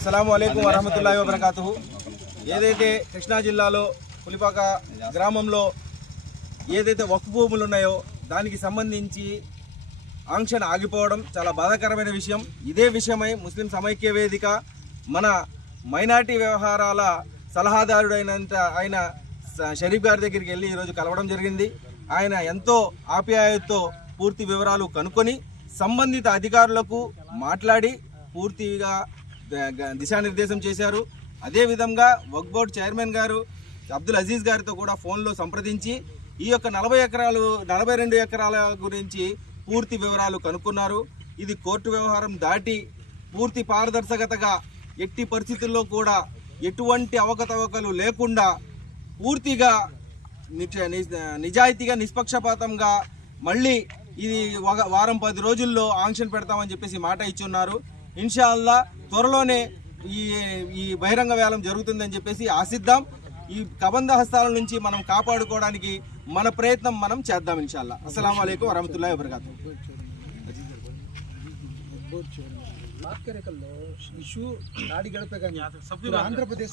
అస్సలాము అలైకుం వరహమతుల్లాహి వబరకాతుహు. ఏదైతే కృష్ణా జిల్లాలో పులిపాక గ్రామంలో ఏదైతే వక్ఫ్ భూములు ఉన్నాయో దానికి సంబంధించి ఆంక్షన్ ఆగిపోవడం చాలా బాధాకరమైన విషయం. ఇదే విషయమై ముస్లిం సమైక్య వేదిక మన మైనార్టీ వ్యవహారాల సలహాదారుడైనంత ఆయన షరీఫ్ గారి దగ్గరికి వెళ్ళి ఈరోజు కలవడం జరిగింది. ఆయన ఎంతో ఆప్యాయతతో పూర్తి వివరాలు కనుక్కొని సంబంధిత అధికారులకు మాట్లాడి పూర్తిగా దిశానిర్దేశం చేశారు. అదేవిధంగా వక్ఫ్ బోర్డు చైర్మన్ గారు అబ్దుల్ అజీజ్ గారితో కూడా ఫోన్లో సంప్రదించి ఈ యొక్క 42 ఎకరాల గురించి పూర్తి వివరాలు కనుక్కున్నారు. ఇది కోర్టు వ్యవహారం దాటి పూర్తి పారదర్శకతగా ఎట్టి పరిస్థితుల్లో కూడా ఎటువంటి అవకతవకలు లేకుండా పూర్తిగా నిజాయితీగా నిష్పక్షపాతంగా మళ్ళీ ఇది వారం 10 రోజుల్లో ఆంక్షన్ పెడతామని చెప్పేసి మాట ఇచ్చున్నారు. ఇన్షాల్లా త్వరలోనే ఈ బహిరంగ వేలం జరుగుతుందని చెప్పేసి ఆశిద్దాం. ఈ కబంధ హస్తాల నుంచి మనం కాపాడుకోవడానికి మన ప్రయత్నం మనం చేద్దాం ఇన్షాల్లా. అస్సలాము అలైకుం వరహమతుల్లాహి వబరకాతుహు. आंध्र प्रदेश